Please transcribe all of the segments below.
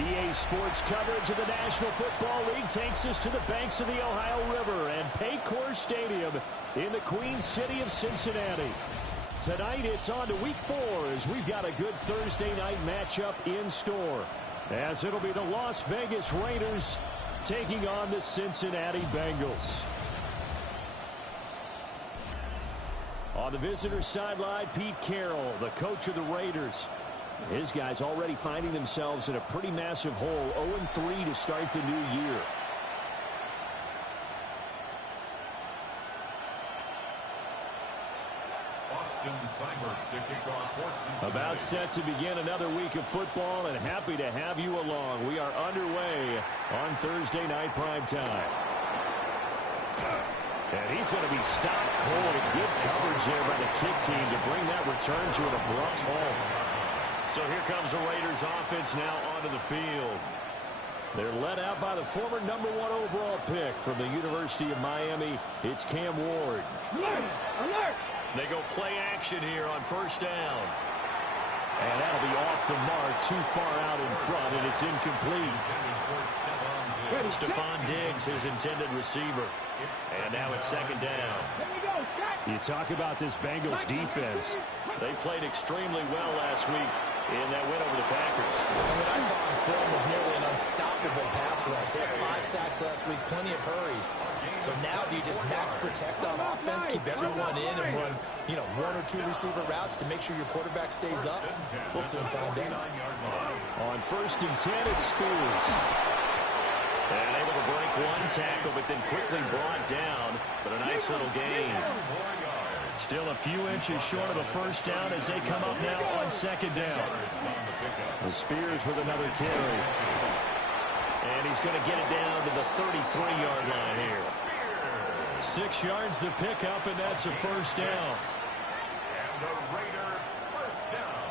EA Sports coverage of the National Football League takes us to the banks of the Ohio River and Paycor Stadium in the Queen City of Cincinnati. Tonight it's on to Week 4 as we've got a good Thursday night matchup in store. As it'll be the Las Vegas Raiders taking on the Cincinnati Bengals. On the visitor sideline, Pete Carroll, the coach of the Raiders. His guys already finding themselves in a pretty massive hole, 0-3 to start the new year. About set to begin another week of football, and happy to have you along. We are underway on Thursday night primetime. And he's going to be stopped cold. Good coverage there by the kick team to bring that return to an abrupt halt. So here comes the Raiders offense now onto the field. They're led out by the former #1 overall pick from the University of Miami. It's Cam Ward. Alert! Alert! They go play action here on first down. And that'll be off the mark, too far out in front, and it's incomplete. Stephon Diggs, his intended receiver. And now it's second down. You talk about this Bengals defense. They played extremely well last week in that win over the Packers. And what I saw on film was nearly an unstoppable pass rush. They had 5 sacks last week, plenty of hurries. So now do you just max protect on offense, keep everyone in, and run, 1 or 2 receiver routes to make sure your quarterback stays up? We'll soon find out. On first and 10, it's Spears. And able to break 1 tackle, but then quickly brought down. But a nice little gain. Still a few inches short of a first down as they come up now on second down. The Spears with another carry. And he's going to get it down to the 33-yard line here. 6 yards the pickup, and that's a first down. And the Raider first down.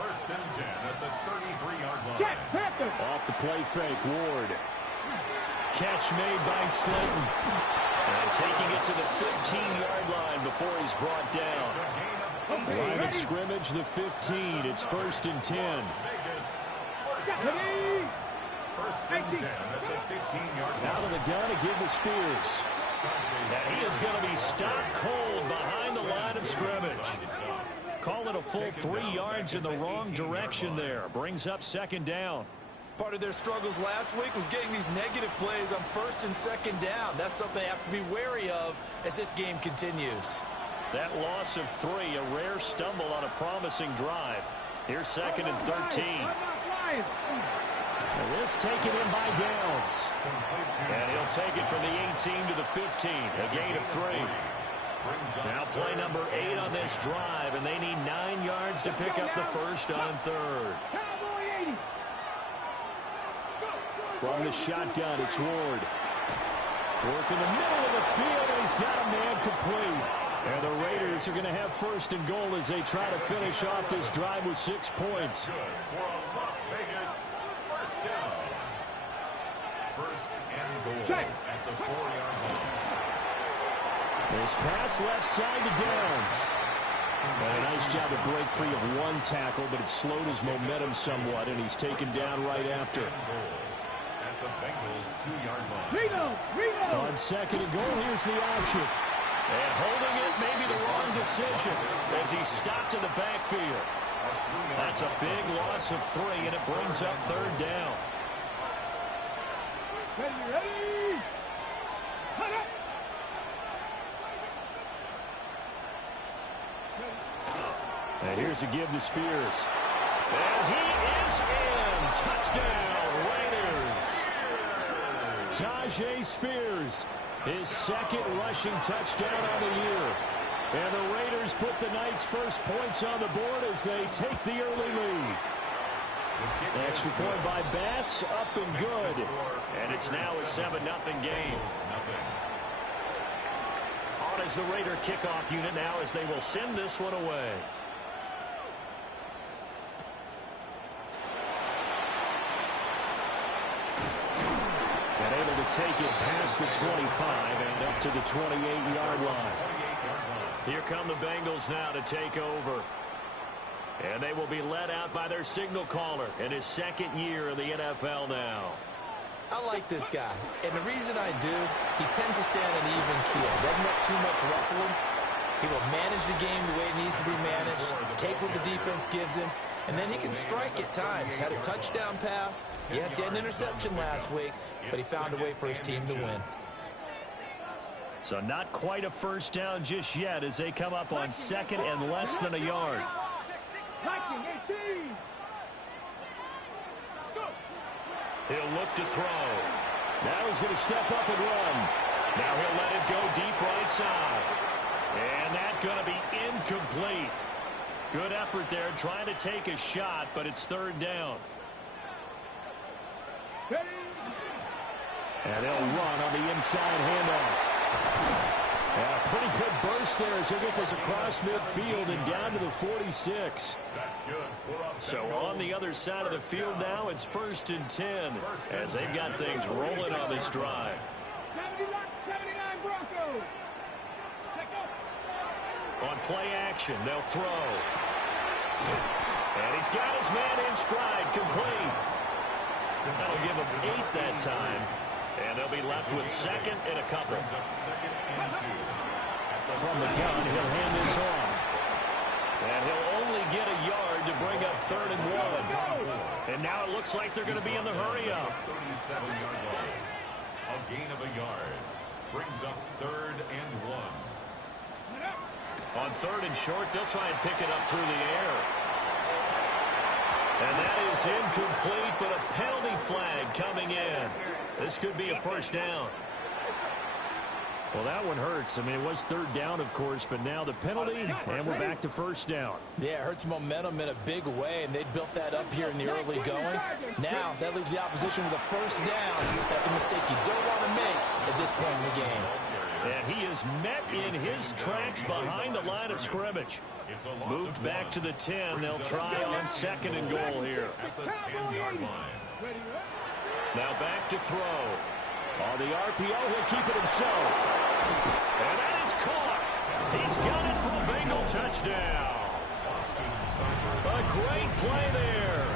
First and 10 at the 33-yard line. Off the play fake, Ward. Catch made by Slayton. And taking it to the 15-yard line before he's brought down. Line of scrimmage, the 15. It's first and 10. First and 10 at the 15-yard line. Out of the gun again to Spears. And he is going to be stopped cold behind the line of scrimmage. Call it a full 3 yards in the wrong direction there. Brings up second down. Part of their struggles last week was getting these negative plays on first and second down. That's something they have to be wary of as this game continues. That loss of 3, a rare stumble on a promising drive. Here's second and 13. And this taken in by Downs. And he'll take it from the 18 to the 15, a gain of 3. Now play number 8 on this drive, and they need 9 yards to pick up the first on third. From the shotgun, it's Ward. Work in the middle of the field, and he's got a man complete. And the Raiders are going to have first and goal as they try to finish off this drive with 6 points. Good for a Las Vegas first down. First and goal at the 4-yard line. This pass left side to Downs. And a nice job to break free of 1 tackle, but it slowed his momentum somewhat, and he's taken down right after. At the Bengals 2-yard line. On second and goal, here's the option. And holding it may be the wrong decision as he stopped in the backfield. That's a big loss of 3, and it brings up third down. Ready? Cut it! And here's a give to Spears. And he is in. Touchdown, Raiders. Tyjae Spears, his second rushing touchdown on the year. And the Raiders put the Knights' first points on the board as they take the early lead. Extra point by Bass, up and good. And it's now a 7-0 game. On as the Raider kickoff unit now as they will send this one away. And able to take it past the 25 and up to the 28-yard line. Here come the Bengals now to take over. And they will be led out by their signal caller in his second year in the NFL now. I like this guy, and the reason I do, he tends to stay on an even keel. Doesn't let too much ruffling. He will manage the game the way it needs to be managed, take what the defense gives him, and then he can strike at times. Had a touchdown pass. Yes, he had an interception last week, but he found a way for his team to win. So not quite a first down just yet as they come up on second and less than a yard. He'll look to throw. Now he's going to step up and run. Now he'll let it go deep right side. And that's going to be incomplete. Good effort there trying to take a shot, but it's third down. And they'll run on the inside handoff. And a pretty good burst there as he'll get this across midfield and down to the 46. So on the other side of the field now, it's 1st and 10 as they've got things rolling on this drive. 79 Broncos. On play action, they'll throw. And he's got his man in stride, complete. That'll give him 8 that time. And they'll be left with second and a couple. From the gun, he'll hand this off. And he'll only get a yard to bring up 3rd and 1. And now it looks like they're going to be in the hurry-up. 37-yard line. A gain of a yard. Brings up 3rd and 1. On 3rd and short, they'll try and pick it up through the air. And that is incomplete, but a penalty flag coming in. This could be a first down. Well, that one hurts. I mean, it was 3rd down, of course, but now the penalty, and we're back to first down. Yeah, it hurts momentum in a big way, and they built that up here in the early going. Now, that leaves the opposition with a first down. That's a mistake you don't want to make at this point in the game. And he is met in his tracks behind the line of scrimmage. Moved back to the 10. They'll try on 2nd and goal here. At the 10-yard line. Now back to throw. On the RPO, he'll keep it himself. And that is caught. He's got it for a Bengal touchdown. A great play there.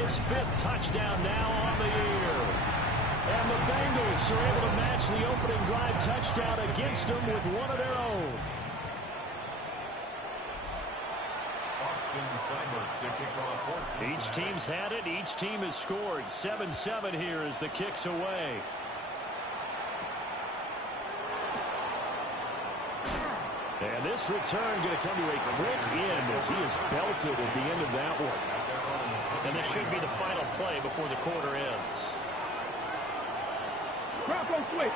His 5th touchdown now on the year. And the Bengals are able to match the opening drive touchdown against them with one of their own. Each team's had it. Each team has scored. 7-7 here as the kick's away. And this return going to come to a quick end as he is belted at the end of that one. And this should be the final play before the quarter ends.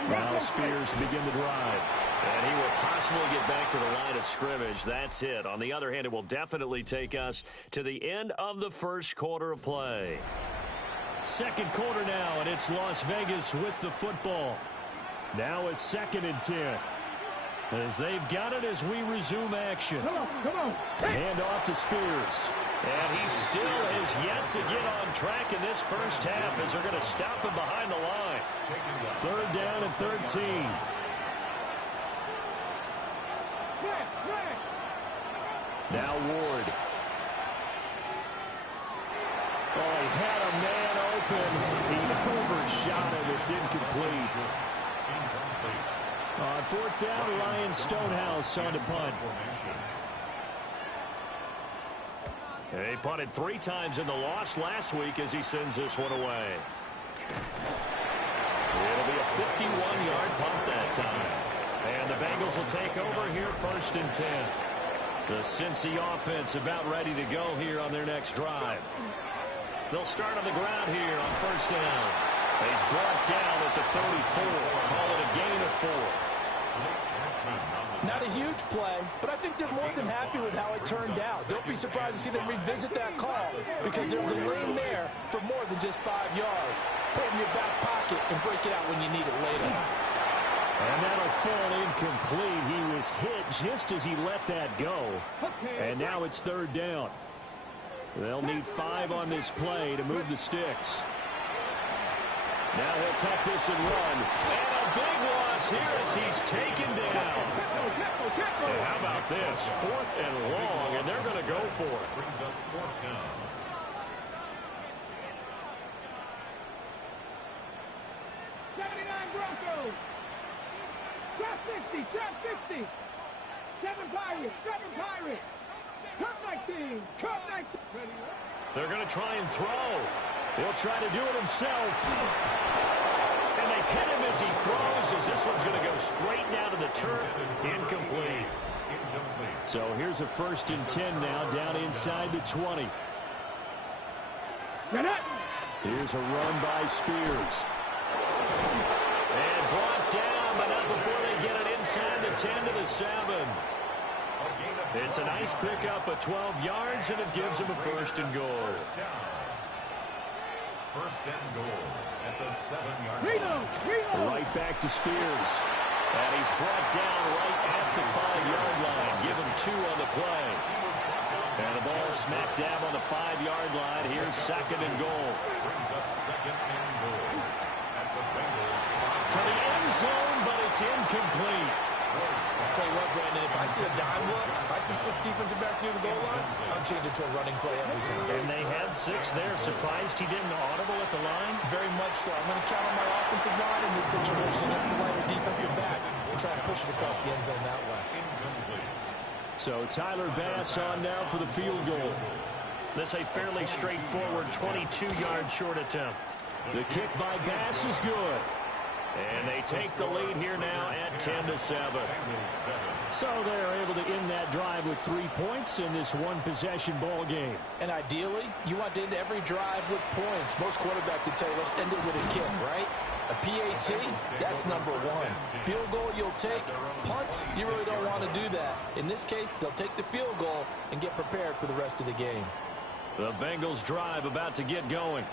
Now Spears to begin the drive. And he will possibly get back to the line of scrimmage. That's it. On the other hand, it will definitely take us to the end of the first quarter of play. Second quarter now, and it's Las Vegas with the football. Now a 2nd and 10. As they've got it as we resume action. Come on. Hand off to Spears. And he still has yet to get on track in this first half as they're going to stop him behind the line. 3rd down and 13. Now Ward. Oh, he had a man open. He overshot him. It's incomplete. On 4th down, Ryan Stonehouse on to punt. He punted 3 times in the loss last week as he sends this one away. It'll be a 51-yard punt that time. And the Bengals will take over here 1st and 10. The Cincy offense about ready to go here on their next drive. They'll start on the ground here on 1st down. He's brought down at the 34. Call it a gain of 4. Not a huge play, but I think they're more than happy with how it turned out. Don't be surprised to see them revisit that call because there was a lane there for more than just 5 yards. Put it in your back pocket and break it out when you need it later. And that'll fall incomplete. He was hit just as he let that go. And now it's 3rd down. They'll need 5 on this play to move the sticks. Now he'll tuck this and run. And a big loss here as he's taken down. And how about this? 4th and long, and they're going to go for it. Brings up 4th down. Broncos. Trap 60, trap 60. 7 Pirates, 7 Pirates. Cup 19, Cup 19. They're going to try and throw. He'll try to do it himself. And they hit him as he throws, as this one's going to go straight down to the turf. Incomplete. So here's a 1st and 10 now, down inside the 20. Here's a run by Spears. And brought down, but not before they get it inside the 10 to the 7. It's a nice pickup of 12 yards, and it gives him a 1st and goal. 1st and goal at the 7-yard line. Right back to Spears. And he's brought down right at the 5-yard line. Give him 2 on the play. And the ball smack dab on the 5-yard line. Here's 2nd and goal. Brings up 2nd and goal at the Bengals. To the end zone, but it's incomplete. I'll tell you what, Brandon, if I see a dime look, if I see 6 defensive backs near the goal line, I'm changing to a running play every time. And they had 6 there. Surprised he didn't audible at the line? Very much so. I'm going to count on my offensive line in this situation against the lighter defensive backs and try to push it across the end zone that way. So Tyler Bass on now for the field goal. This a fairly straightforward 22-yard short attempt. The kick by Bass is good. And they take the lead here now at 10-7. So they're able to end that drive with 3 points in this one-possession ball game. And ideally, you want to end every drive with points. Most quarterbacks would tell you, let's end it with a kick, right? A PAT, that's number 1. Field goal you'll take. Punts, you really don't want to do that. In this case, they'll take the field goal and get prepared for the rest of the game. The Bengals drive about to get going.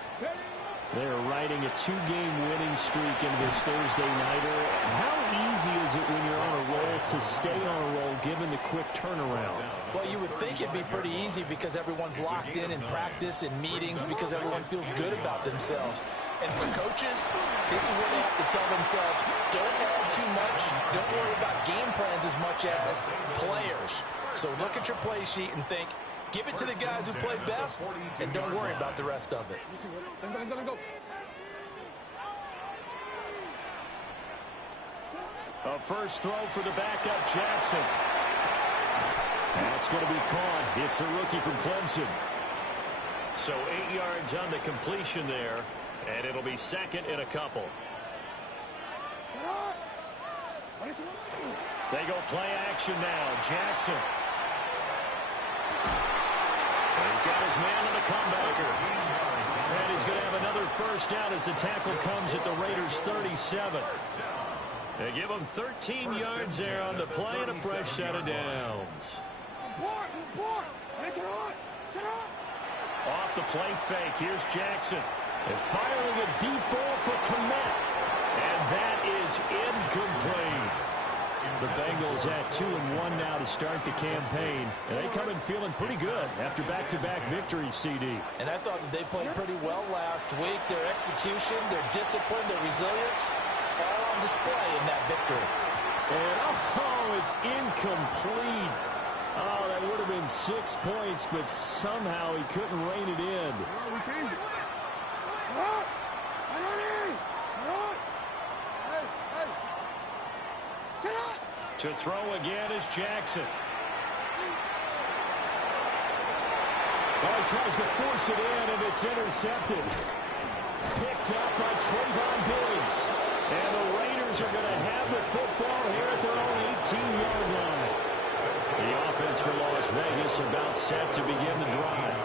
They're riding a 2-game winning streak into this Thursday nighter. How easy is it when you're on a roll to stay on a roll given the quick turnaround? Well, you would think it'd be pretty easy because everyone's locked in practice and meetings because everyone feels good about themselves. And for coaches, this is where they have to tell themselves, don't add too much. Don't worry about game plans as much as players. So look at your play sheet and think, give it to the guys who play best, and don't worry about the rest of it. A first throw for the backup, Jackson. That's going to be caught. It's a rookie from Clemson. So 8 yards on the completion there, and it'll be 2nd and a couple. They go play action now. Jackson. He's got his man on the comebacker. And he's going to have another 1st down as the tackle comes at the Raiders' 37. They give him 13 yards there on the play and a fresh set of downs. Off the play fake, here's Jackson. And firing a deep ball for Kmet. And that is incomplete. The Bengals at 2-1 now to start the campaign. And they come in feeling pretty good after back-to-back victories, CD. And I thought that they played pretty well last week. Their execution, their discipline, their resilience, all on display in that victory. And, oh, it's incomplete. Oh, that would have been 6 points, but somehow he couldn't rein it in. To throw again is Jackson. Oh, he tries to force it in, and it's intercepted. Picked up by Trayvon Diggs. And the Raiders are going to have the football here at their own 18-yard line. The offense for Las Vegas about set to begin the drive.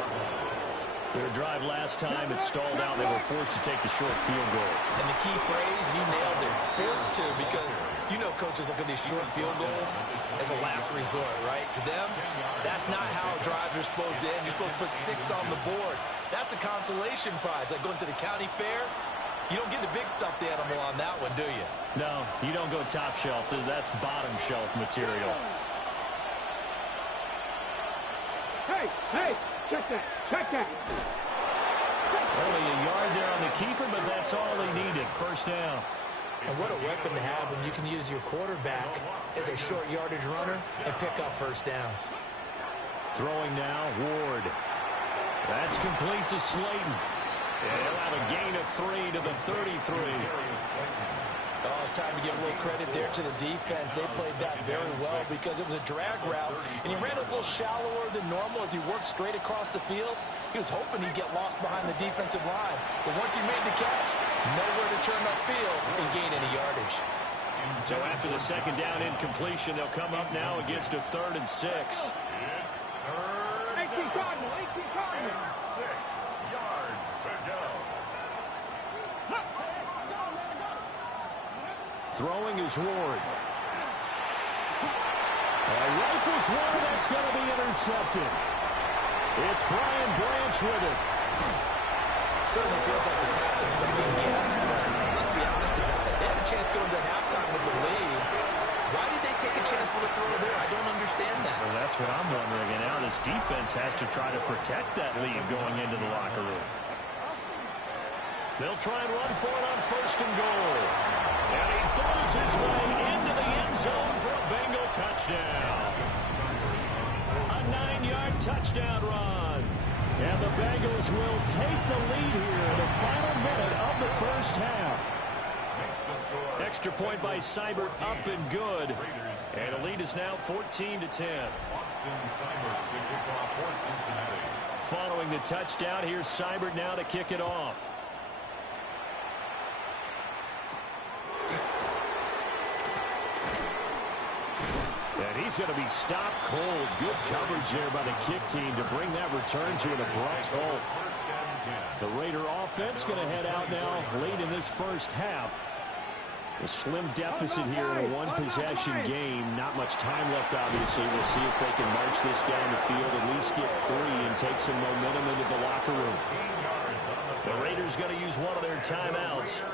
Their drive last time, it stalled out. They were forced to take the short field goal. And the key phrase, you nailed it, forced to, because you know coaches look at these short field goals as a last resort, right? To them, that's not how drives are supposed to end. You're supposed to put 6 on the board. That's a consolation prize. Like going to the county fair, you don't get the big stuffed animal on that one, do you? No, you don't go top shelf. That's bottom shelf material. Hey, check that. Only a yard there on the keeper, but that's all they needed. 1st down. And what a weapon to have when you can use your quarterback as a short yardage runner and pick up first downs. Throwing now, Ward. That's complete to Slayton. And he'll have a gain of 3 to the 33. Oh, it's time to give a little credit there to the defense. They played that very well because it was a drag route, and he ran a little shallower than normal as he worked straight across the field. He was hoping he'd get lost behind the defensive line. But once he made the catch, nowhere to turn upfield and gain any yardage. So after the second down incompletion, they'll come up now against a 3rd and 6. It's 18 Cardinal, 18 Cardinal. 6 yards to go. Throwing is Ward. Rifles one, that's going to be intercepted. It's Brian Branch with it. Certainly feels like the classic second guess, but let's be honest about it. They had a chance going to halftime with the lead. Why did they take a chance for the throw there? I don't understand that. Well, that's what I'm wondering. And now this defense has to try to protect that lead going into the locker room. They'll try and run for it on 1st and goal. And he throws his way into the end zone for a Bengal touchdown. A 9-yard touchdown run. And the Bengals will take the lead here in the final minute of the first half. Extra point by Seibert, up and good. And the lead is now 14-10. Austin Seibert to kick off for Cincinnati. Following the touchdown, here's Seibert now to kick it off. And he's going to be stopped cold. Good coverage there by the kick team to bring that return to an abrupt halt. The Raider offense going to head out now late in this first half. A slim deficit here in a one-possession game. Not much time left, obviously. We'll see if they can march this down the field, at least get 3 and take some momentum into the locker room. The Raiders going to use one of their timeouts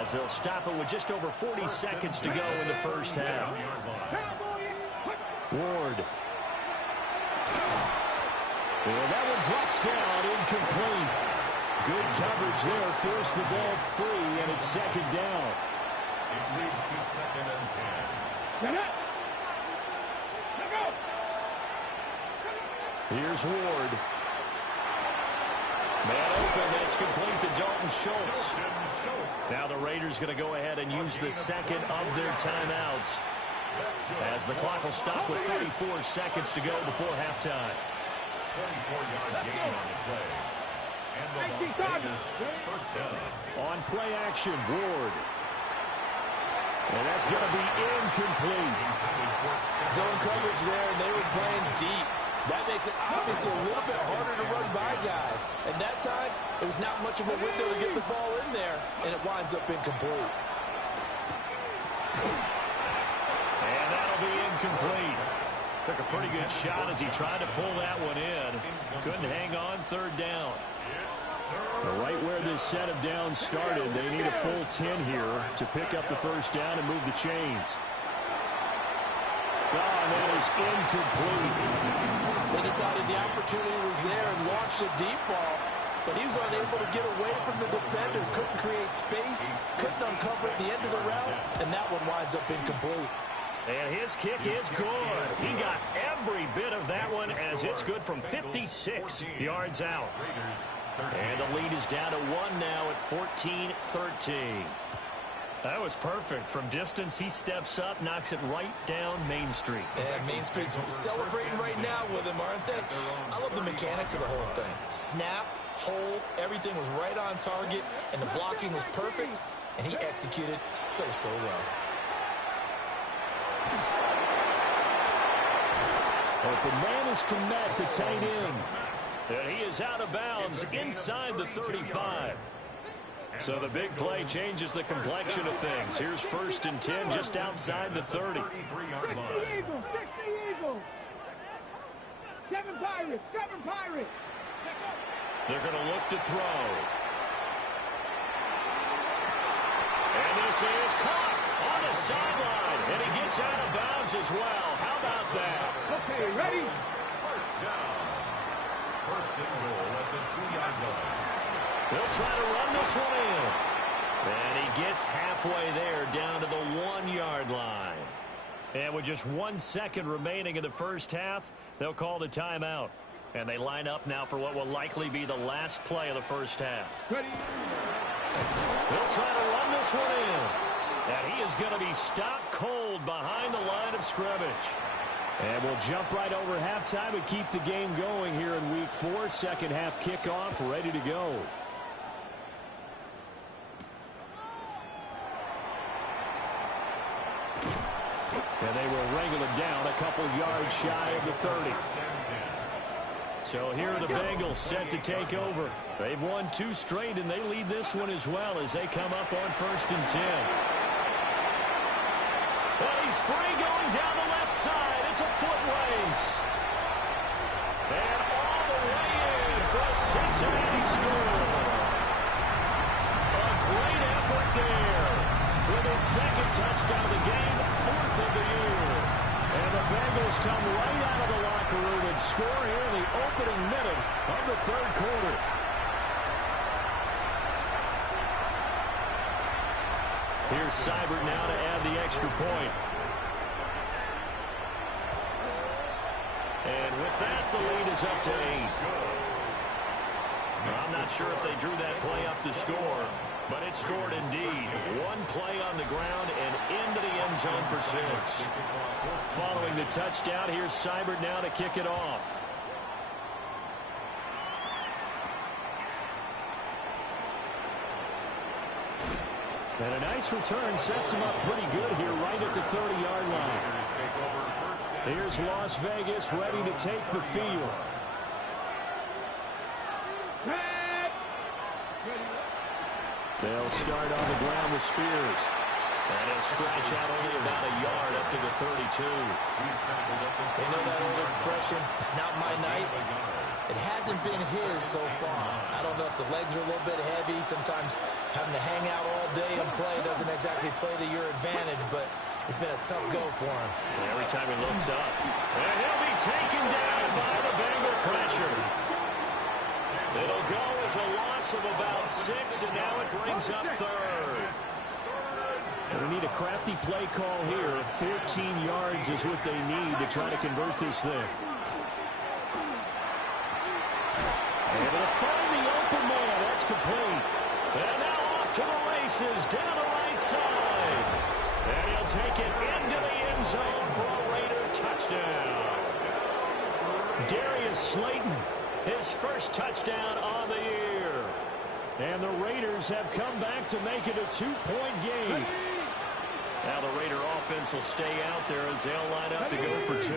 as they'll stop it with just over 40 seconds to go in the first half. Ward. And that one drops down, incomplete. Good coverage there, forced the ball free, and it's 2nd down. It leads to 2nd and 10. Get it. Let go. Here's Ward. Man open, that's complete to Dalton Schultz. Now the Raiders going to go ahead and use the second of their timeouts, as the clock will stop with 34 seconds to go before halftime. 24-yard gain on the play. And the Las Vegas first down. On play action, Ward. And that's going to be incomplete. Zone coverage there, and they were playing deep. That makes it obviously a little bit harder to run by guys. And that time, it was not much of a window to get the ball in there, and it winds up incomplete. And that'll be incomplete. Took a pretty good shot as he tried to pull that one in. Couldn't hang on 3rd down. Right where this set of downs started, they need a full 10 here to pick up the first down and move the chains. Oh, and that is incomplete. They decided the opportunity was there and launched a deep ball, but he was unable to get away from the defender, couldn't create space, couldn't uncover at the end of the route, and that one winds up incomplete. And his kick is good. He got every bit of that one as it's good from 56 yards out. And the lead is down to 1 now at 14-13. That was perfect. From distance, he steps up, knocks it right down Main Street. And Main Street's celebrating right now with him, aren't they? I love the mechanics of the whole thing. Snap, hold, everything was right on target, and the blocking was perfect, and he executed so well. Open man is Kmet, the tight end. And he is out of bounds inside the 35. So the big play changes the complexion of things. Here's 1st and 10 just outside the 30. 60 Eagles, 60 Eagles. 7 Pirates, 7 Pirates. They're going to look to throw. And this is caught on the sideline. And he gets out of bounds as well. How about that? Okay, ready? First down. 1st and goal at the 2-yard line. They'll try to run this one in. And he gets halfway there down to the 1-yard line. And with just 1 second remaining in the first half, they'll call the timeout. And they line up now for what will likely be the last play of the first half. Ready. They'll try to run this one in. And he is going to be stopped cold behind the line of scrimmage. And we'll jump right over halftime and keep the game going here in week 4. Second half kickoff ready to go. And they will wrangle it down a couple yards shy of the 30. So here are the Bengals set to take over. They've won 2 straight, and they lead this one as well as they come up on 1st and 10. Well, he's free going down the left side. It's a foot race. And all the way in for a Cincinnati score. A great effort there. With his 2nd touchdown of the game, 4th of the year. And the Bengals come right out of the locker room and score here in the opening minute of the 3rd quarter. Here's Seibert now to add the extra point. And with that, the lead is up to 8. I'm not sure if they drew that play up to score, but it scored indeed. 1 play on the ground and into the end zone for 6. Following the touchdown, here's Seibert now to kick it off. And a nice return sets him up pretty good here right at the 30-yard line. Here's Las Vegas ready to take the field. They'll start on the ground with Spears. And he'll scratch out only about a yard up to the 32. They know that old expression, it's not my night. It hasn't been his so far. I don't know if the legs are a little bit heavy. Sometimes having to hang out all day and play doesn't exactly play to your advantage, but it's been a tough go for him. And every time he looks up, and he'll be taken down by the Bengal pressure. It'll go as a loss of about 6, and now it brings up 3rd. And we need a crafty play call here. 14 yards is what they need to try to convert this thing. Able to find the open man. That's complete. And now off to the races down the right side. And he'll take it into the end zone for a Raider touchdown. Darius Slayton, his 1st touchdown on the year. And the Raiders have come back to make it a 2-point game. Now the Raider offense will stay out there as they'll line up to go for 2.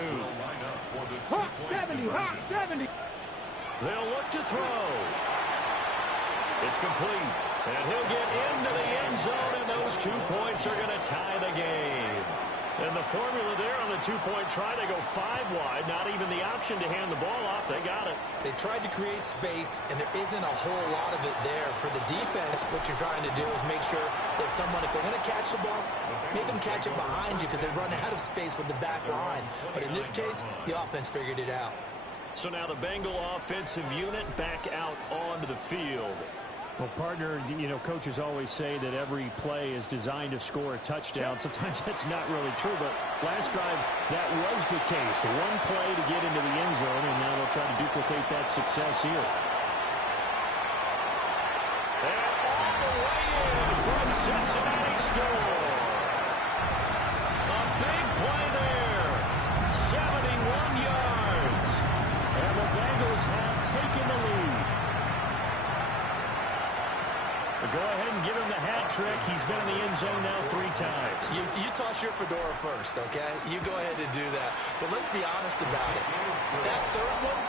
Hot 70, hot 70. They'll look to throw. It's complete. And he'll get into the end zone, and those 2 points are going to tie the game. And the formula there on the 2-point try, they go 5 wide. Not even the option to hand the ball off. They got it. They tried to create space, and there isn't a whole lot of it there. For the defense, what you're trying to do is make sure that someone, if they're going to catch the ball, make them catch it behind you because they run out of space with the back line. But in this case, the offense figured it out. So now the Bengal offensive unit back out onto the field. Well, partner, you know, coaches always say that every play is designed to score a touchdown. Sometimes that's not really true, but last drive, that was the case. 1 play to get into the end zone, and now they'll try to duplicate that success here. And all the way in for a Cincinnati score. A big play there. 71 yards. And the Bengals have taken the lead. Go ahead and give him the hat trick. He's been in the end zone now 3 times. You toss your fedora first, okay? You go ahead and do that. But let's be honest about it. That 3rd one,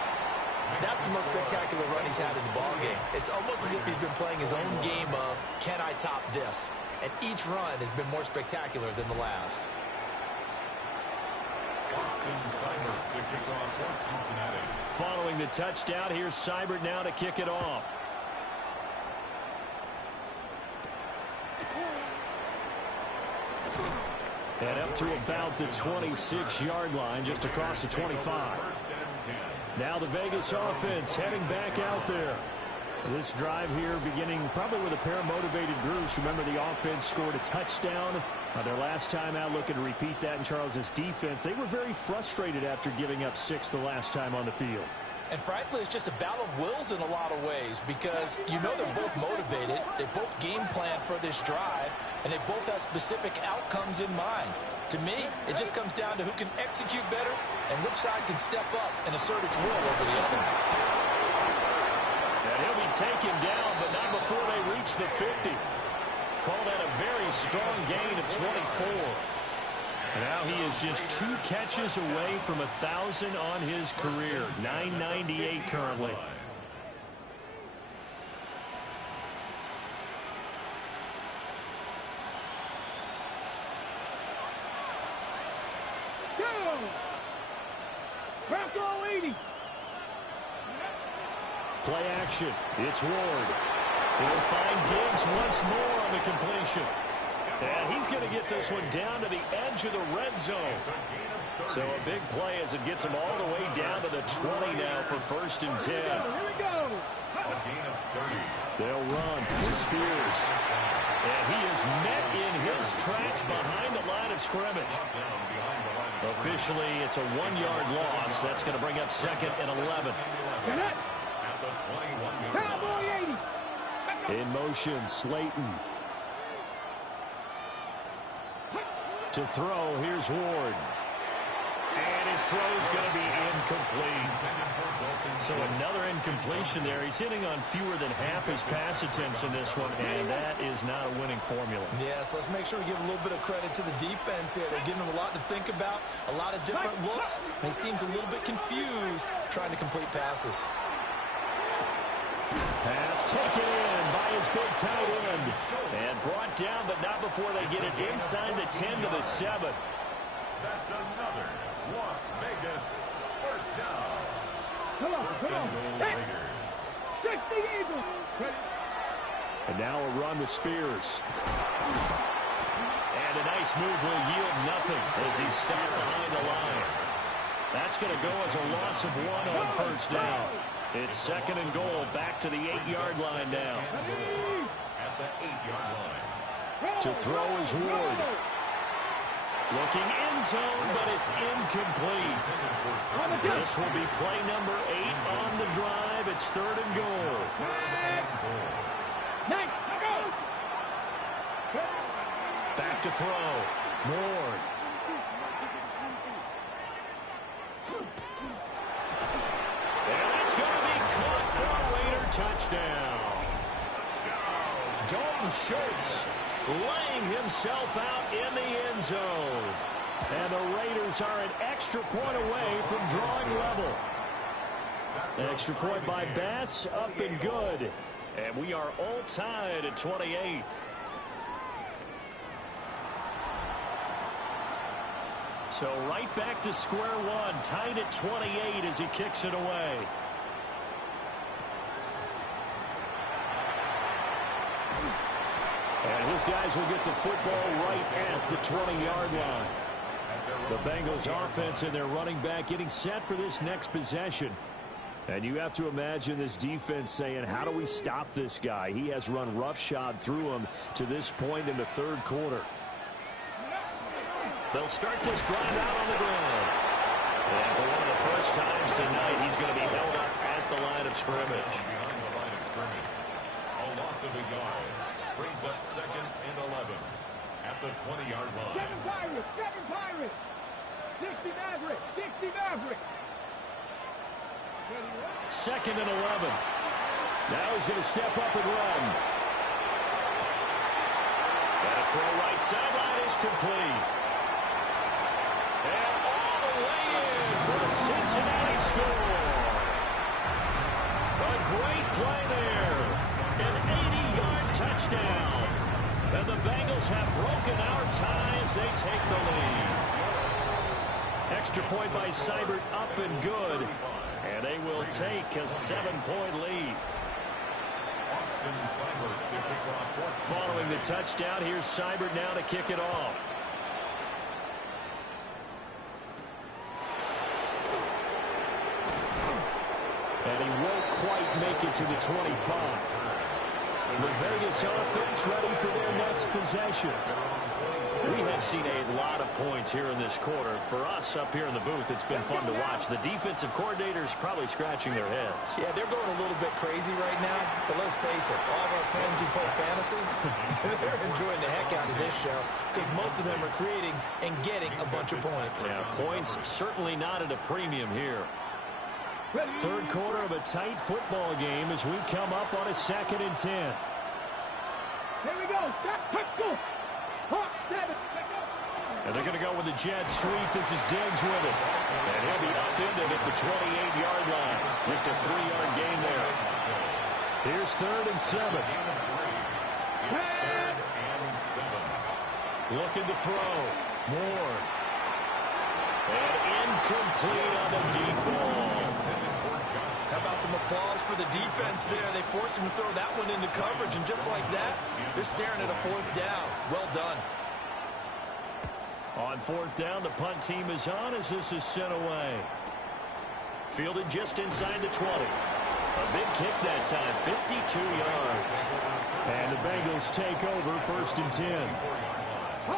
that's the most spectacular run he's had in the ballgame. It's almost as if he's been playing his own game of, can I top this? And each run has been more spectacular than the last. Following the touchdown, here's Seibert now to kick it off. And up to about the 26-yard line, just across the 25. Now the Vegas offense heading back out there. This drive here beginning probably with a pair of motivated groups. Remember, the offense scored a touchdown their last time out. Looking to repeat that in Charles's defense. They were very frustrated after giving up 6 the last time on the field. And frankly, it's just a battle of wills in a lot of ways because you know they're both motivated. They both game plan for this drive, and they both have specific outcomes in mind. To me, it just comes down to who can execute better and which side can step up and assert its will over the other. And he'll be taken down, but not before they reach the 50. Called out a very strong gain of 24. And now he is just 2 catches away from 1,000 on his career. 998 currently. Go! Back all 80. Play action. It's Ward. He'll find Diggs once more on the completion. And he's going to get this one down to the edge of the red zone. So a big play as it gets him all the way down to the 20 now for 1st and 10. Here we go. They'll run with Spears. And he is met in his tracks behind the line of scrimmage. Officially, it's a 1-yard loss. That's going to bring up 2nd and 11. Cowboy 80. In motion, Slayton. To throw, here's Ward. And his throw's going to be incomplete. So another incompletion there. He's hitting on fewer than half his pass attempts in this one, and that is not a winning formula. Yes, let's make sure we give a little bit of credit to the defense here. They're giving him a lot to think about, a lot of different looks, and he seems a little bit confused trying to complete passes. Pass taken in by his big tight end. And brought down, but not before they get it inside the 10 to the 7. That's another Las Vegas first down. Come on, First come on. and goal, Hey. Raiders. 60 Eagles. And now a run with Spears. And a nice move will yield nothing as he's stopped behind the line. That's going to go as a loss of 1 on 1st down. It's 2nd and goal, back to the 8-yard line now. At the 8-yard line. To throw is Ward. Looking end zone, but it's incomplete. This will be play number 8 on the drive. It's 3rd and goal. Back to throw. Ward. And it's going to be caught for a Raider touchdown. Dalton Schultz laying himself out in the end zone. And the Raiders are an extra point away from drawing level. Extra point by Bass, up and good. And we are all tied at 28. So right back to square one, tied at 28 as he kicks it away. And his guys will get the football right at the 20-yard line. The Bengals offense and their running back getting set for this next possession. And you have to imagine this defense saying, how do we stop this guy? He has run roughshod through him to this point in the 3rd quarter. They'll start this drive out on the ground. And for one of the first times tonight, he's going to be held up at the line of scrimmage. Behind the line of scrimmage. A loss of a yard. Brings up 2nd and 11 at the 20-yard line. 7 Pirates, 7 Pirates. 60 Mavericks, 60 Mavericks. 2nd and 11. Now he's going to step up and run. And a throw right sideline is complete. And all the way in for the Cincinnati score. A great play there. An 80-yard touchdown. And the Bengals have broken our ties. They take the lead. Extra point by Seibert, up and good. And they will take a 7-point lead. Following the touchdown, here's Seibert now to kick it off. And he won't quite make it to the 25. The Vegas offense ready for their next possession. We have seen a lot of points here in this quarter. For us up here in the booth, it's been fun to watch. The defensive coordinators probably scratching their heads. Yeah, they're going a little bit crazy right now. But let's face it, all of our friends who play fantasy, they're enjoying the heck out of this show because most of them are creating and getting a bunch of points. Yeah, points certainly not at a premium here. Third quarter of a tight football game as we come up on a 2nd and 10. Here we go. Let's go. And they're going to go with the jet sweep. This is Diggs with it. And he'll be upended at the 28-yard line. Just a 3-yard gain there. Here's 3rd and 7. Looking to throw. Moore. And incomplete on the deep ball. How about some applause for the defense there? They forced him to throw that one into coverage, and just like that, they're staring at a 4th down. Well done. On 4th down, the punt team is on as this is sent away. Fielded just inside the 20. A big kick that time, 52 yards. And the Bengals take over 1st and 10.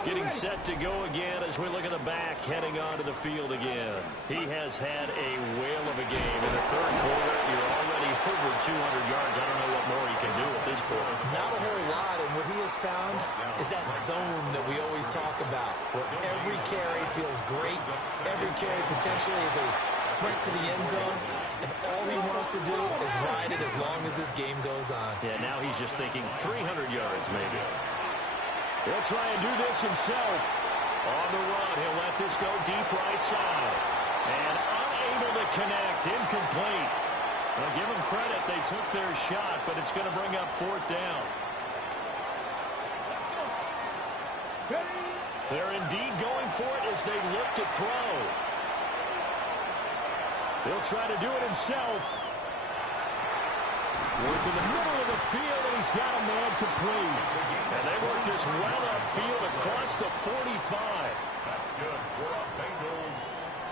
Getting set to go again as we look at the back heading onto the field again. He has had a whale of a game. In the 3rd quarter, you're already over 200 yards. I don't know what more he can do at this point. Not a whole lot, and what he has found is that zone that we always talk about, where every carry feels great. Every carry potentially is a sprint to the end zone, and all he wants to do is ride it as long as this game goes on. Yeah, now he's just thinking 300 yards maybe. He'll try and do this himself. On the run, he'll let this go deep right side. And unable to connect, incomplete. Well, give them credit, they took their shot, but it's going to bring up 4th down. They're indeed going for it as they look to throw. He'll try to do it himself. Work in the middle of the field, and he's got a man complete. And they work this well upfield across the 45. That's good for a Bengals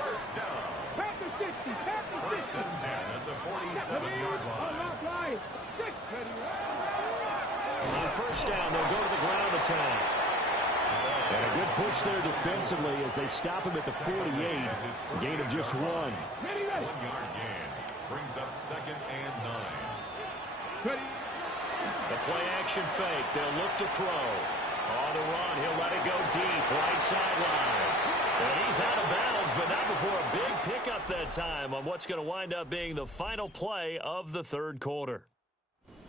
1st down. Back to 60. Back to 60. 1st and 10 at the 47-yard line. On 1st down, they'll go to the ground attack. And a good push there defensively as they stop him at the 48. Gain of just 1. 1-yard gain brings up 2nd and 9. The play-action fake. They'll look to throw. On the run, he'll let it go deep. Right sideline. And he's out of bounds, but not before a big pickup that time on what's going to wind up being the final play of the 3rd quarter.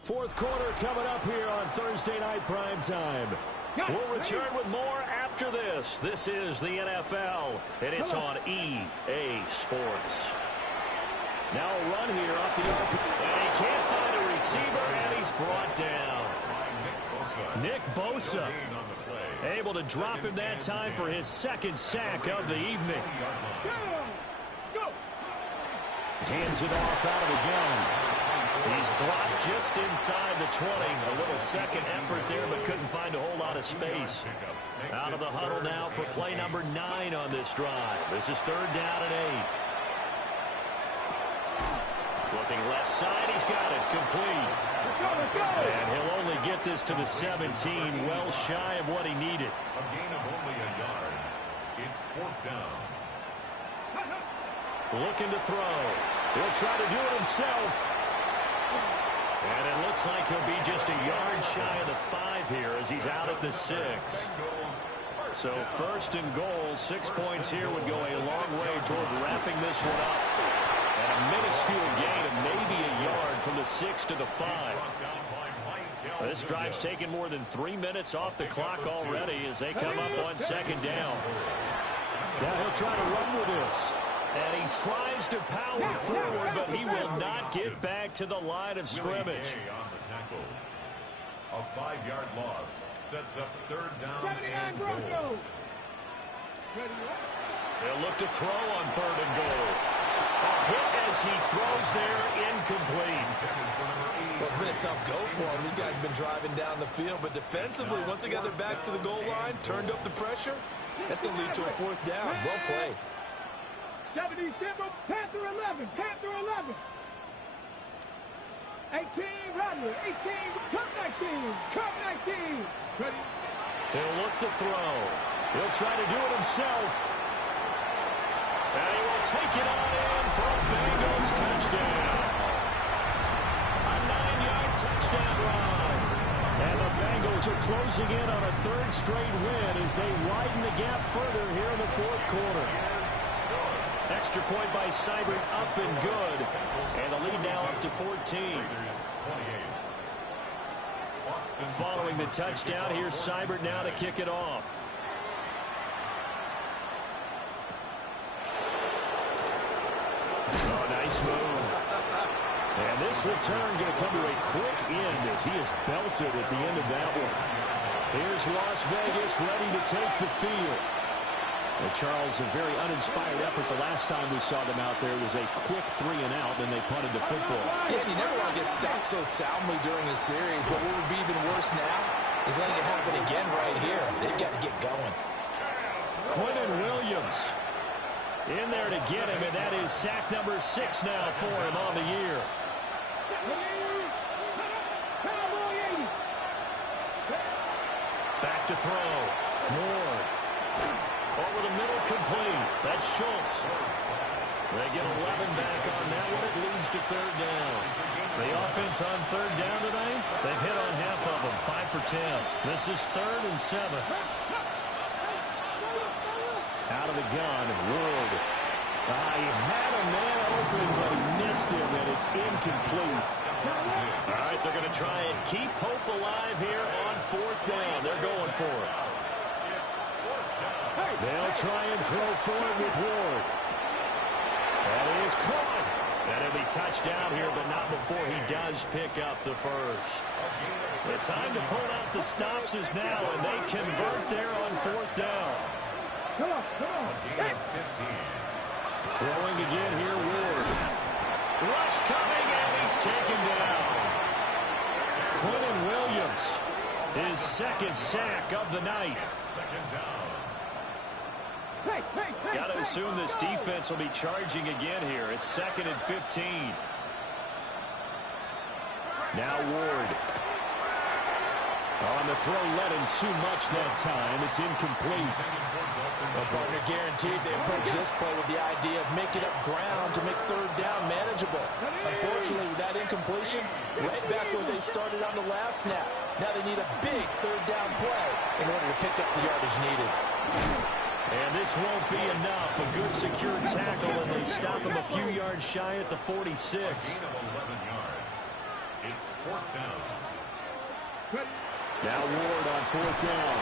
4th quarter coming up here on Thursday Night Prime Time. We'll return with more after this. This is the NFL, and it's on EA Sports. Now a run here off the RP. And he can't find a receiver, and he's brought down. Nick Bosa able to drop him that time for his 2nd sack of the evening. Hands it off out of the gun. He's dropped just inside the 20. A little second effort there, but couldn't find a whole lot of space. Out of the huddle now for play number 9 on this drive. This is 3rd down and 8. Looking left side, he's got it complete. And he'll only get this to the 17, well shy of what he needed. A gain of only a yard. It's 4th down. Looking to throw. He'll try to do it himself. And it looks like he'll be just a yard shy of the 5 here as he's out at the 6. So 1st and goal, 6 points here would go a long way toward wrapping this one up. And a minuscule gain of maybe a yard from the 6 to the 5. This drive's taken more than 3 minutes off the clock already as they come up on 2nd down. Now he'll try to run with this. And he tries to power forward, but he will not get back to the line of scrimmage. On the tackle. A 5-yard loss sets up 3rd down and goal. They'll look to throw on 3rd and goal. A hit as he throws there, incomplete. Well, it's been a tough go for him. These guys have been driving down the field, but defensively, once they got their backs to the goal line, turned up the pressure, that's going to lead to a 4th down. Well played. 77, Panther 11, Panther 11. over. 18, cut 19, cut 19. Ready? He'll look to throw. He'll try to do it himself. And he will take it on in for a Bengals touchdown. A 9-yard touchdown run. And the Bengals are closing in on a third straight win as they widen the gap further here in the fourth quarter. Extra point by Seibert, up and good. And the lead now up to 14. Following the touchdown, here's Seibert now to kick it off. Oh, nice move. And this return going to come to a quick end as he is belted at the end of that one. Here's Las Vegas ready to take the field. Well, Charles, a very uninspired effort the last time we saw them out there was a quick 3-and-out, and they punted the football. Yeah, and you never want to get stopped so soundly during the series, but what would be even worse now is letting it happen again right here. They've got to get going. Quinnen Williams in there to get him, and that is sack number 6 now for him on the year. Back to throw. Ward. Over the middle, complete. That's Schultz. They get 11 back on that one. It leads to third down. The offense on third down tonight, they've hit on half of them, 5 for 10. This is 3rd and 7. Out of the gun, Ward. He had a man open, but he missed him, and it's incomplete. All right, they're going to try and keep hope alive here on 4th down. They're going for it. They'll try and throw for it with Ward. That is caught. And it'll be touchdown here, but not before he does pick up the first. The time to pull out the stops is now, and they convert there on 4th down. Come on. Throwing again here, Ward. Rush coming, and he's taken down. Quinnen Williams, his 2nd sack of the night. Got to assume this defense will be charging again here. It's 2nd and 15. Now Ward. On the throw, let him too much that time. It's incomplete. Well, partner, guaranteed they approach this play with the idea of making up ground to make third down manageable. Unfortunately, with that incompletion, right back where they started on the last snap. Now they need a big third down play in order to pick up the yardage needed. And this won't be enough. A good secure tackle, and they stop him a few yards shy at the 46. It's 4th down. Now Ward on 4th down.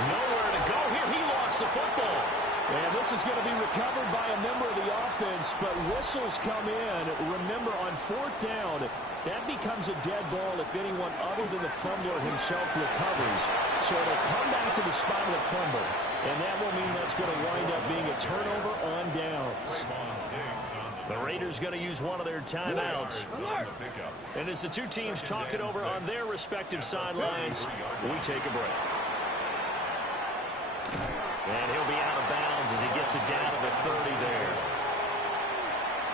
Nowhere to go here. He lost the football. And this is going to be recovered by a member of the offense, but whistles come in. Remember, on 4th down, that becomes a dead ball if anyone other than the fumbler himself recovers. So it'll come back to the spot of the fumble, and that will mean that's going to wind up being a turnover on downs. The Raiders going to use one of their timeouts. And as the two teams talk it over on their respective sidelines, we take a break. And he'll be out of bounds as he gets it down to the 30 there.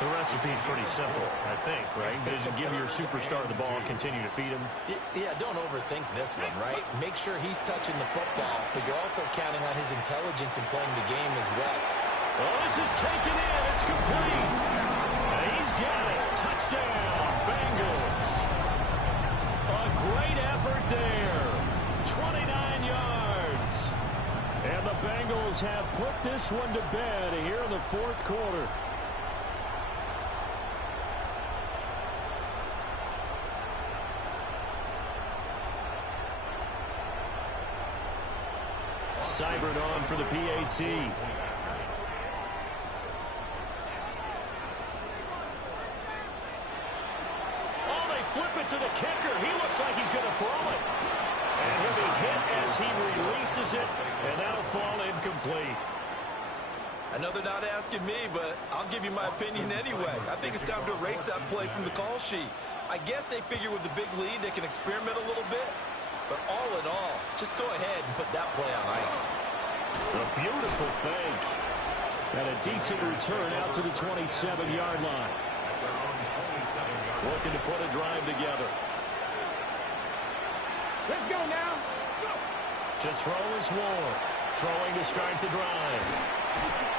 The recipe's pretty simple, I think, right? Just give your superstar the ball and continue to feed him. Yeah, don't overthink this one, right? Make sure he's touching the football, but you're also counting on his intelligence in playing the game as well. Oh, this is taken in. It's complete. And he's got it. Touchdown, Bengals. A great effort there. 29 yards. And the Bengals have put this one to bed here in the 4th quarter. Seibert on for the PAT. Oh, they flip it to the kicker. He looks like he's going to throw it. And he'll be hit as he releases it, and that'll fall incomplete. I know they're not asking me, but I'll give you my opinion anyway. I think it's time to erase that play from the call sheet. I guess they figure with the big lead they can experiment a little bit. But all in all, just go ahead and put that play on ice. A beautiful fake. And a decent return out to the 27-yard line. Looking to put a drive together. Let's go now. Go. To throw is Ward. Throwing to start the drive.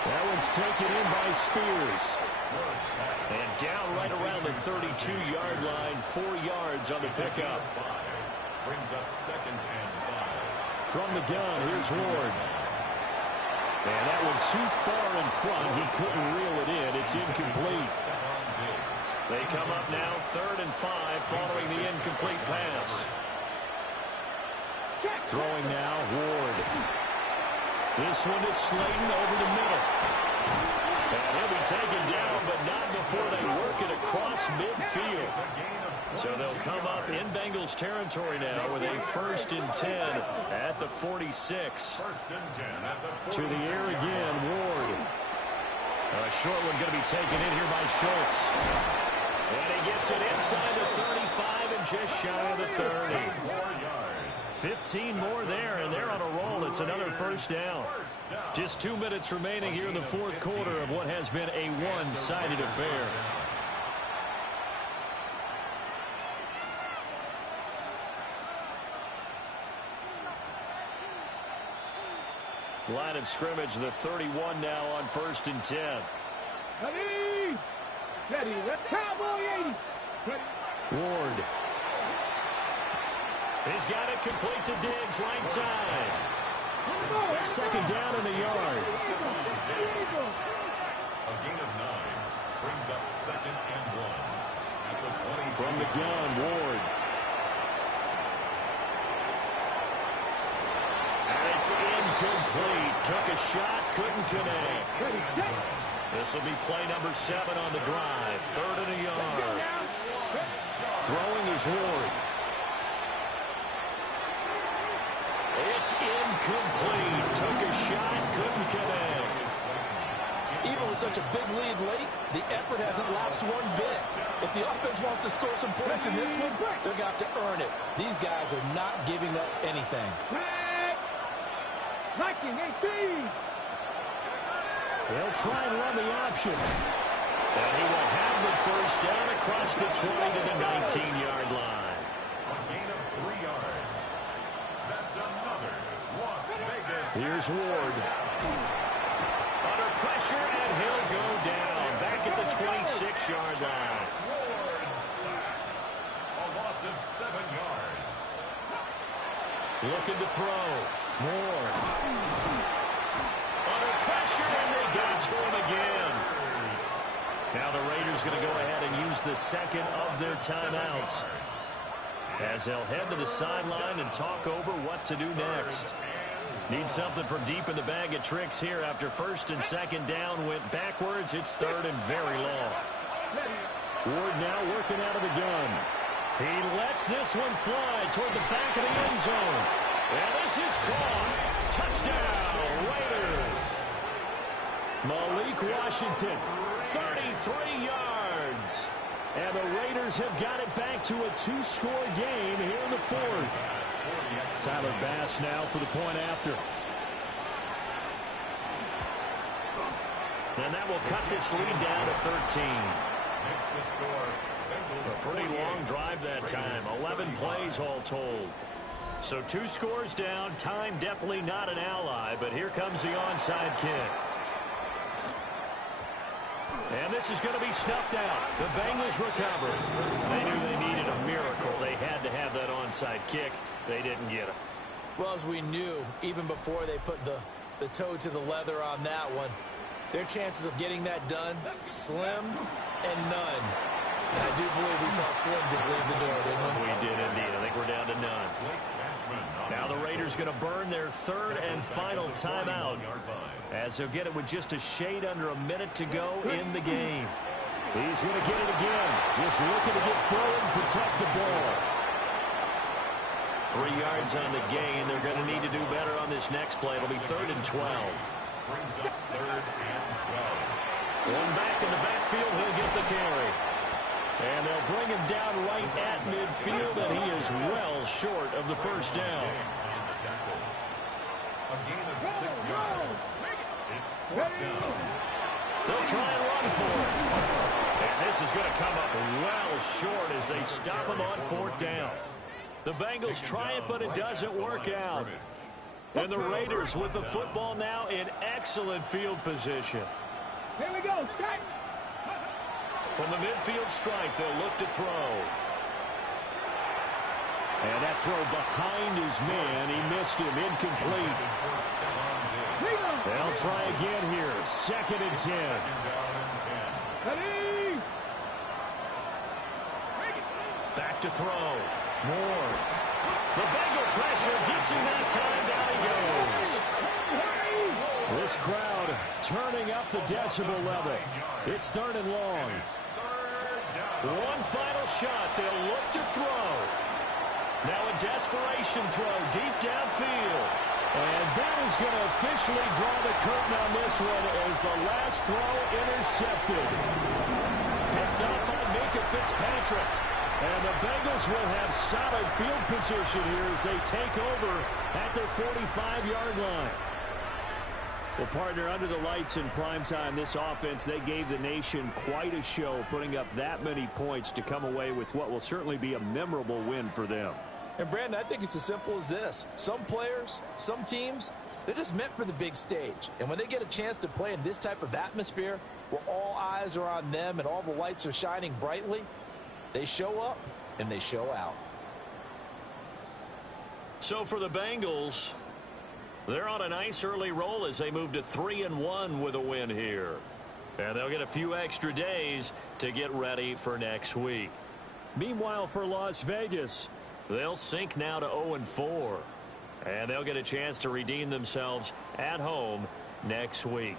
That one's taken in by Spears. And down right around the 32-yard line. 4 yards on the pickup. Brings up 2nd and 5. From the gun, here's Ward. And that one too far in front. He couldn't reel it in. It's incomplete. They come up now 3rd and 5 following the incomplete pass. Throwing now, Ward. This one is Slayton over the middle. And he'll be taken down, but not before they work it across midfield. So they'll come up in Bengals territory now with a 1st and 10 at the 46. 1st and 10 at the 46. To the air again, Ward. A short one going to be taken in here by Schultz. And he gets it inside the 35 and just shy of the 30. 15 more there, and they're on a roll. It's another 1st down. Just 2 minutes remaining here in the 4th quarter of what has been a one-sided affair. Line of scrimmage, the 31 now on 1st and 10. Ready. Ready. Let's Cowboy 80. Ready. Ward. He's got it complete to Diggs, right side. 2nd down in the yard. A gain of 9 brings up 2nd and 1 at the 20. From the gun, Ward. And it's incomplete. Took a shot, couldn't connect. This will be play number 7 on the drive. 3rd and a yard. Throwing is Ward. It's incomplete. Took a shot, couldn't connect. Even with such a big lead late, the effort hasn't lapsed one bit. If the offense wants to score some points in this one, they're going to have to earn it. These guys are not giving up anything. Viking 18. They'll try and run the option. And he will have the 1st down across the 20 to the 19-yard line. A gain of 3 yards. That's another Las Vegas. Here's Ward. Under pressure, and he'll go down. Back at the 26-yard line. Ward sacked. A loss of 7 yards. Looking to throw. Moore. Under pressure, and they got to him again. Now the Raiders going to go ahead and use the 2nd of their timeouts, as they'll head to the sideline and talk over what to do next. Need something from deep in the bag of tricks here after 1st and 2nd down went backwards. It's 3rd and very long. Ward now working out of the gun. He lets this one fly toward the back of the end zone. And this is caught. Touchdown, Raiders. Malik Washington, 33 yards. And the Raiders have got it back to a 2-score game here in the 4th. Tyler Bass now for the point after. And that will cut this lead down to 13. Makes the score. A pretty long drive that time. 11 plays all told. So 2 scores down. Time definitely not an ally, but here comes the onside kick. And this is going to be snuffed out. The Bengals recover. They knew they needed a miracle. They had to have that onside kick. They didn't get it. Well, as we knew, even before they put the toe to the leather on that one, their chances of getting that done, slim and none. And I do believe we saw Slim just leave the door, didn't we? We did indeed. I think we're down to none. Now the Raiders going to burn their 3rd and final timeout, as they'll get it with just a shade under a minute to go in the game. He's going to get it again. Just looking to get forward and protect the ball. 3 yards on the gain. They're going to need to do better on this next play. It'll be 3rd and 12. Brings up 3rd and 12. One back in the backfield. He'll get the carry. And they'll bring him down right at midfield, and he is well short of the 1st down. A gain of 6 yards. It's 4th down. They'll try and run for it. And this is going to come up well short as they stop him on 4th down. The Bengals try it, but it doesn't work out. And the Raiders with the football now in excellent field position. Here we go, strike. From the midfield strike, they'll look to throw. And that throw behind his man, he missed him, incomplete. They'll try again here, 2nd and 10. Ready? Back to throw. More. The Bengal pressure gets him that time. Down he goes. This crowd turning up the decibel level. It's 3rd and long. One final shot. They'll look to throw. Now a desperation throw deep downfield. And that is going to officially draw the curtain on this one as the last throw intercepted. Picked up by Minkah Fitzpatrick. And the Bengals will have solid field position here as they take over at their 45-yard line. Well, partner, under the lights in primetime, this offense, they gave the nation quite a show, putting up that many points to come away with what will certainly be a memorable win for them. And, Brandon, I think it's as simple as this. Some players, some teams, they're just meant for the big stage. And when they get a chance to play in this type of atmosphere where all eyes are on them and all the lights are shining brightly, they show up and they show out. So for the Bengals, they're on a nice early roll as they move to 3-1 with a win here. And they'll get a few extra days to get ready for next week. Meanwhile, for Las Vegas, they'll sink now to 0-4. And they'll get a chance to redeem themselves at home next week.